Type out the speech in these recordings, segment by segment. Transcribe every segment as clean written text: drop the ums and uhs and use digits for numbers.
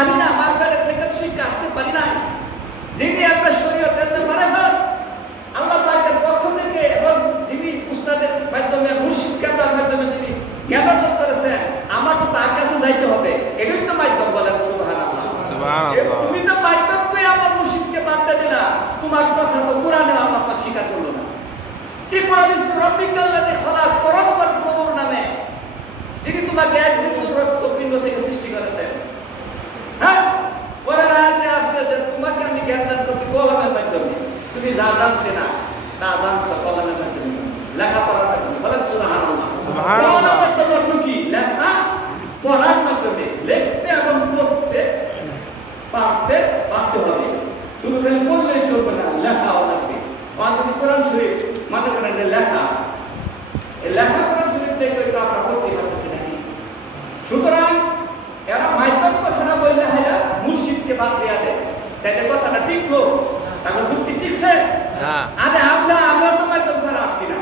জানি না, মারফারের থেকে শিক্ষা আসতে পারি না, যিনি একটা শরীয়ত এমনি মানে আল্লাহ পাকের পক্ষ থেকে এবং যিনি উস্তাদের মাধ্যমে মুর্শিদ কেবলার মাধ্যমে তিনি জ্ঞান অর্জন করেছেন, আমার তো তার কাছে যাইতে হবে। এটাই তো মাধ্যম। বলেন সুবহানাল্লাহ। সুবহানাল্লাহ। তুমি তো মাধ্যম কই আমার মুর্শিদকে বাদ দিলা, তোমার কথা তো কোরআনে আল্লাহ পাক স্বীকার করলো না। ইকরা বিসমি রাব্বিকাল্লাযী খালাক, পড়ো তোমার প্রভুর নামে যিনি তোমাকে এক বিন্দু রক্তপিণ্ড থেকে সৃষ্টি করেছেন। হ্যাঁ, পরের আয়াতে আছে যে তোমাকে আমি জ্ঞান দান করছি কলমের মাধ্যমে, তুমি যা জানতে না তা জানছো কলমের মাধ্যমে, লেখাপড়ার মাধ্যমে। বলেন সুবহানাল্লাহ। সুবহানাল্লাহ। কলমের অর্থ কি? লেখা পড়ার মাধ্যমে, লিখতে এবং পড়তে পারতে হবে। শুধু খালি পড়লেই চলবে না, লেখাও লাগবে। যদি কোরআন শরীফ মনে করেন যে লেখা আছে, এই লেখা কোরআন শরীফ দেখবে তো আমরা পড়তে পারতেছি নাকি? সুতরাং এরা মাধ্যম কথাটা বললে হয় না, মুর্শিদকে বাদ দেওয়া দেয়, তাই কথাটা টিকলো, তারপর যুক্তি টিকছে। আরে আমরা তো মাধ্যম ছাড়া আসছি না,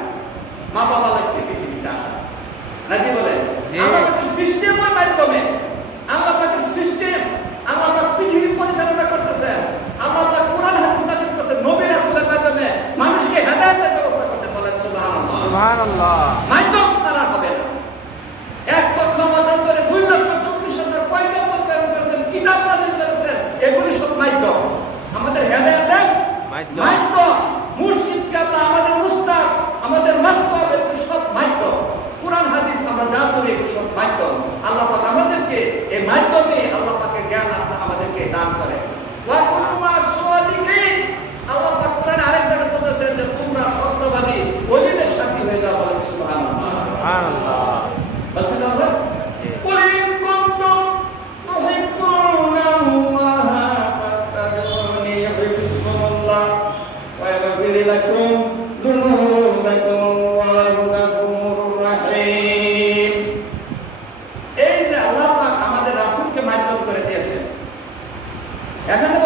মা বাবা লাগছে পৃথিবীটা নাকি? বলে আল্লাহ পাকের সিস্টেমের মাধ্যমে, আল্লাহ পাকের সিস্টেম, আল্লাহ পাক পৃথিবী পরিচালনা করতেছেন, আল্লাহ পাক কোরআন হাদিস নাযিল করেছেন, নবী রাসূলের মাধ্যমে মানুষকে হেদায়েতের ব্যবস্থা করেছেন। বলেন সুবহানাল্লাহ। সুবহানাল্লাহ। মাধ্যম ছাড়া হবে না। এক পক্ষ মদন করে 2,24,000 পয়গম্বর প্রেরণ করেছেন, কিতাব নাযিল করেছেন, এগুলি সব মাধ্যম, আমাদের হেদায়েতের মাধ্যম। মুর্শিদ কেবলা আমাদের উস্তাদ, আমাদের মাধ্যম, এগুলি সব মাধ্যম। কোরআন হাদিস আমরা যা পড়ি এগুলি সব মাধ্যম। আল্লাহ পাক আমাদেরকে এই মাধ্যমে আল্লাহ পাকের জ্ঞান আমাদেরকে দান করেন। ওয়া কুনু মা'আস-সাদিকিন, আল্লাহ পাক কোরআনে আরেক জায়গায় বলতেছেন যে তোমরা সত্যবাদী ওলিদের সাথী হয়ে যাও। বলেন সুবহানাল্লাহ। সুবহানাল্লাহ। বলছেন আমরা কুল ইন কুনতুম তুহিব্বুনাল্লাহা ফাত্তাবিউনি ইউহিব্বুকুমুল্লাহ ওয়া ইয়াগফির লাকুম যুনুবাকুম ওয়াল্লাহু গফুরুর রাহিম। এই যে আল্লাহ পাক আমাদের রাসূলকে মাধ্যম করে দিয়েছেন, এখানে